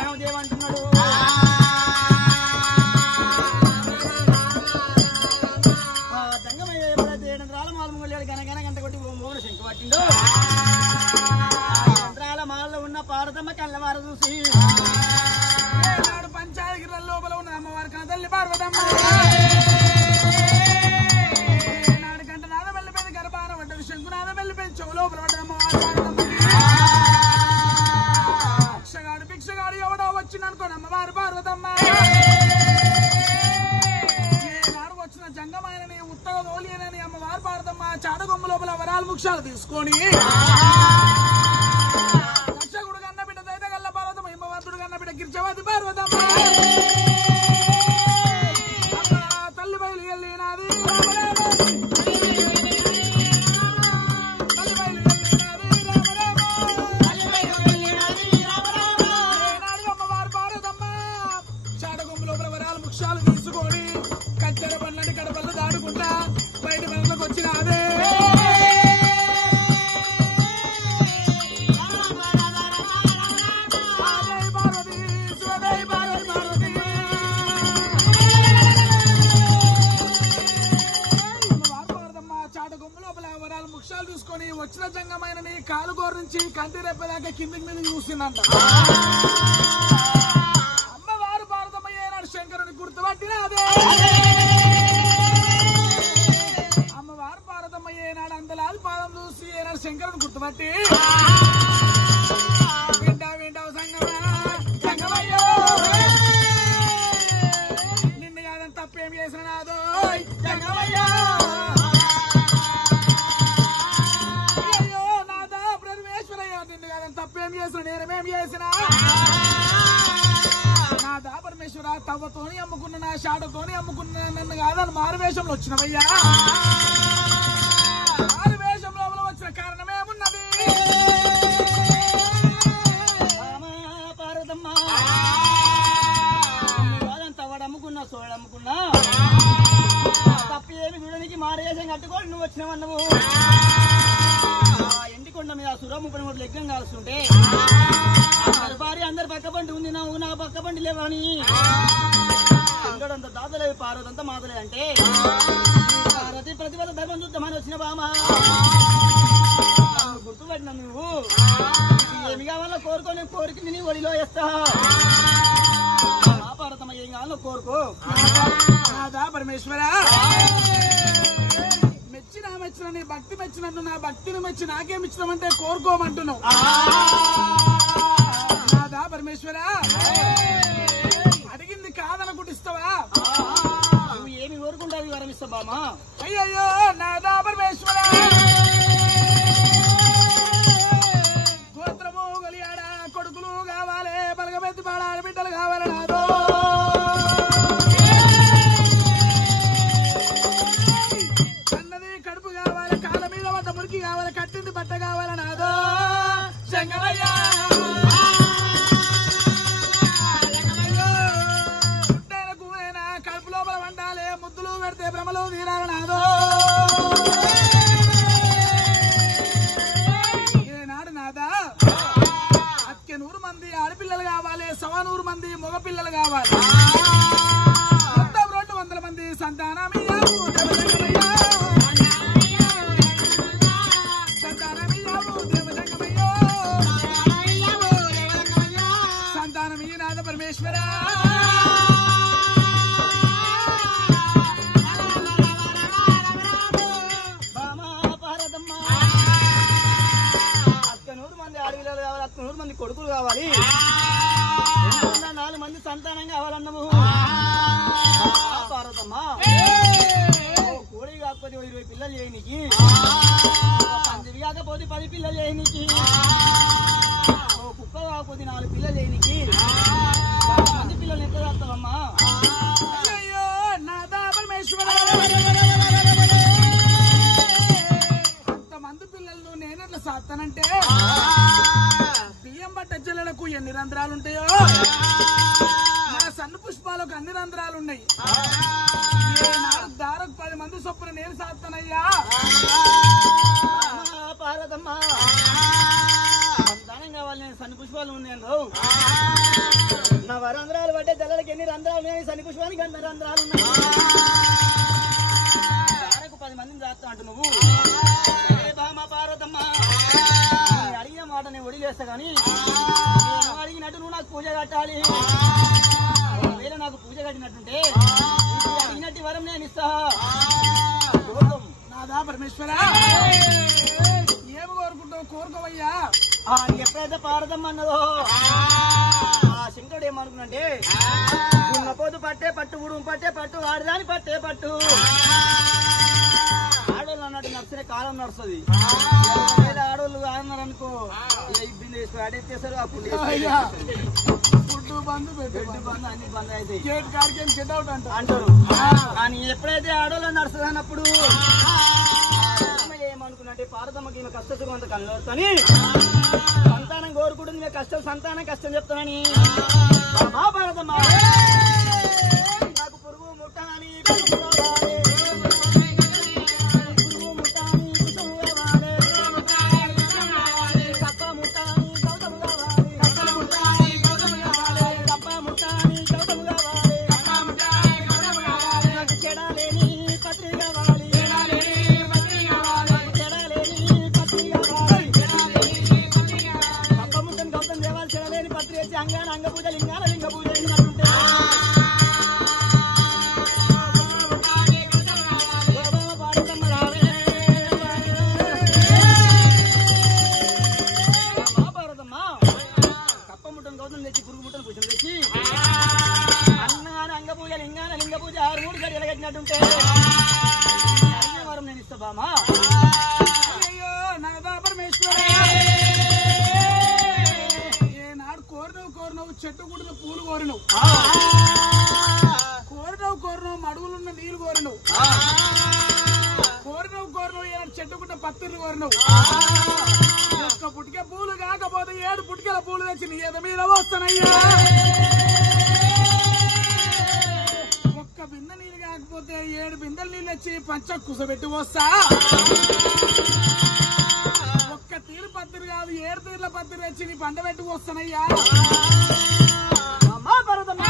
శ్యామదేవ్ అంటున్నాడు. పార్వతమ్మ కళ్ళవారు చూసి పంచాయతీ లోపల ఉన్న అమ్మవారి కనతల్లి పార్వతమ్మ నాడు గంట నాద వెళ్ళిపోయింది గర్భాన పడ్డది శంకునాద వెళ్ళిపోయింది చెవు లోపల పడ్డది అమ్మవారి పార్వతమ్మ భిక్షగాడు ఎవడో వచ్చింది అనుకోని అమ్మవారి పార్వతమ్మ నాడు వచ్చిన జంగమాయనని ఉత్తగ తోలియనని అమ్మవారి పార్వతమ్మ చాడగొమ్మ లోపల వరాలు ముక్షాలు తీసుకొని గిరిజవతి పార్వతమ్మ తల్లి బయలు వెళ్ళినది అమ్మవారు పార్వతమ్మ చాటగొమ్మలో వరాలు ముక్షాలు తీసుకొని కచ్చర పండ్లని కడపళ్ళు దాడుకుంటా బయట పనులకు వచ్చినదే చూసుకొని వచ్చిన జంగమైన కాలు గోరు నుంచి కంటి రెప్పదాకా కిందికి మీద చూసిందంట. అమ్మవారు పార్వతమ్మ ఏనాడు శంకరుని గుర్తుపట్టినదే అమ్మవారు పార్వతమ్మ ఏనాడు అందలాది పాదం చూసి ఏనాడు శంకరుని గుర్తుపట్టి వింటావు సంగమయ్యో నిన్ను కాదని తప్పేం చేసిన నాదో సంగమయ్యో తప్పేం చేసిన నేరమేం చేసిన నా దా పరమేశ్వర తవ్వతోని అమ్ముకున్న నా షాటతోని అమ్ముకున్న నన్ను కాదని మారువేషంలో వచ్చినవయ్యా మారువేషంలో వచ్చిన కారణమేమున్నది పార్వతమ్మ తవ్వడు అమ్ముకున్నా సోడు అమ్ముకున్నా తప్పి ఏమి చూడడానికి మారువేషం కట్టుకోని నువ్వు వచ్చినవన్నవు ఎండికొండ మీద సురముపని కూడా లెగ్గం కాల్స్తుంటే భార్య అందరు పక్క బండి ఉంది నువ్వు నా పక్క బండి లేవని ఇంకోడంత దాతలేవి పార్వతంతా మాతలే అంటే పార్వతి ప్రతిభత ధర్మం చూద్దామని వచ్చిన బామ గుర్తుపట్టిన నువ్వు ఏమి కావాలో కోరుకొని కోరిక నీ ఒడిలో వేస్తా పార్వతమ్మ ఏం కావాలో కోరుకో నాదా పరమేశ్వర మెచ్చిన నీ భక్తి మెచ్చినట్టు నా భక్తిని మెచ్చి నాకేమిచ్చినామంటే కోరుకోమంటున్నావు నాదా పరమేశ్వర అడిగింది కాదనుకుంటు ఇస్తావా నువ్వు ఏమి కోరుకుంటావు వరం ఇస్తావు బామా అయ్యయ్యో నాదా పరమేశ్వర గోత్రము గలియాడ కొడుకులు కావాలి బలగమెత్తి పాడాలి బిడ్డలు కావాలి నాదో కావాలి కట్టింది బట్ట కావాలి నాదో శంకరయ్య పుట్టైన కూరైనా కడుపు లోపల వండాలి ముద్దులు పెడితే భ్రమలు తీరాలి నాదో ఈనాడు నాదా అత్య 100 మంది ఆడపిల్లలు కావాలి 100 మంది మగ పిల్లలు కావాలి మొత్తం 200 మంది సంతానమయ్యా పరమేశ్వర పార్వతమ్మ 100 మంది ఆడపిల్లలు కావాలి 100 మంది కొడుకులు కావాలి 4 మంది సంతానం కావాలన్నాము పార్వతమ్మ కోడి కాకపోతే 20 పిల్లలు చేయనికి 10 కాకపోతే 10 పిల్లలు చేయనికి కుక్క కాకపోతే 4 పిల్లలు చేయనికి మంది పిల్లలు ఎంత చేస్తావమ్మా అయ్యో నాదా పరమేశ్వర అంతమంది పిల్లలు నేనెట్లా సాస్తానంటే బియ్యం బట్ట చెల్లెలకు ఎన్ని రంధ్రాలు ఉంటాయో నా సన్న పుష్పాలకు అన్ని రంధ్రాలు ఉన్నాయి దారకు 10 మంది చొప్పున నేను సాస్తానయ్యా పార్వతమ్మ సంతానం కావాలి నేను సన్ని పుష్పాలు ఉన్నాయను నా వరంధ్రాలు పట్టే తెల్లలకి ఎన్ని రంధ్రాలు ఉన్నాయి సన్ని పుష్పానికి అన్ని రంధ్రాలు ఉన్నాయి 10 మందిని చేస్తా అంటు నువ్వు బామా పార్వతమ్మ అడిగిన మాట నేను ఒడిగేస్తా కానీ అడిగినట్టు నువ్వు నాకు పూజ కట్టాలి వేరే నాకు పూజ కట్టినట్టుంటే అడిగినట్టు వరం నేను ఇస్తా నాదా పరమేశ్వర ఏమి కోరుకుంటావు కోరుకోవయ్యా ఎప్పుడైతే పారదమ్మ అన్నదో ఆ శంకరుడు ఏమనుకున్నంటే ఉన్నపోతు పట్టే పట్టు ఉడుము పట్టే పట్టు ఆడదాని పట్టే పట్టు ఆడోళ్ళు అన్నట్టు నడిచిన కాలం నడుస్తుంది ఆడోళ్ళు అన్నారు అనుకో ఇబ్బంది వేసుకుని అడేస్తారు అప్పుడు ఫుడ్ బంద్ పెట్టు బంద్ అన్ని బంద్ అయితే అంటారు కానీ ఎప్పుడైతే ఆడోళ్ళు నడుస్తుంది అన్నప్పుడు ఏమనుకున్నట్టే పార్వతమ్మకి ఈమె కష్ట సుఖం అంత కనబడుతుంది సంతానం కోరుకుంటుంది ఈమె కష్టం సంతానం కష్టం చెప్తానని మా పార్వతమ్మ నాకు పురుగు ముట్టాని అంగ పూజ లింగాల లింగ పూజ కప్పముట్టను గౌతం తెచ్చి పురుగు ముట్టను పుష్పం తెచ్చి అన్నగానే అంగ పూజ లింగాల లింగ పూజ 6 గడియలు కట్టినట్టుంటే వరం నేను ఇస్తా బామా అయ్యో నాదా పరమేశ్వర కోరినవు చెట్టు కుడిన పూలు కోరినవు కోరినవు మడుగులున్న నీళ్లు కోరినవు కోరినవు చెట్టు కుట్ట పత్తిర్లు కోరినవు ఒక్క పుట్టిక పూలు కాకపోతే 7 పుట్టికల పూలు తెచ్చి నీ ఎద మీద వస్తానయ్యా ఒక్క బిందె నీళ్ళు కాకపోతే 7 బిందెల నీళ్ళు వచ్చి పంచ కుసబెట్టి వస్తా ఒక్క తీరు పత్తిరి కాదు 7 తీర్ల పత్తిరి వచ్చి నీ పండ పెట్టుకు వస్తానయ్యా అమ్మా పర్వతమ్మ